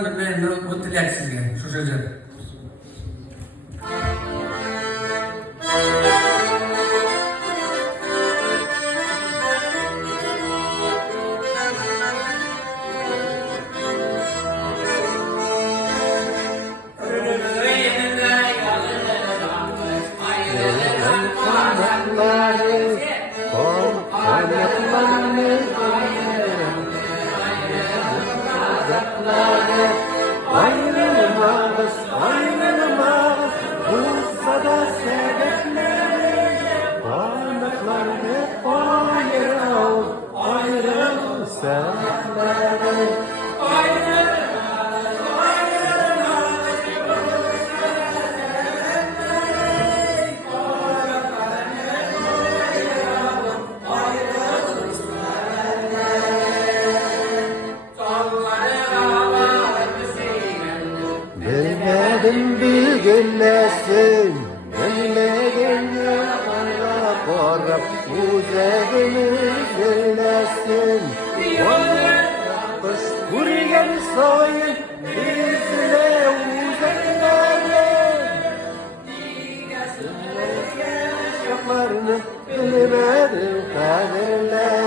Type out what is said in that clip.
Men o'ttiryapti sizga shu so'zlar. Ayrılmaz, ayrılmaz, bulsa da sebepleri. Parmaklar hep ayrıl, ayrıl sebepleri. Bilmedim bilgilesin, bilmedim yalanla korkup uzedimiz eylesin. Kış kuryen sayın, bizle uzaklarla. Yaşaklarını bilmedim kaderler.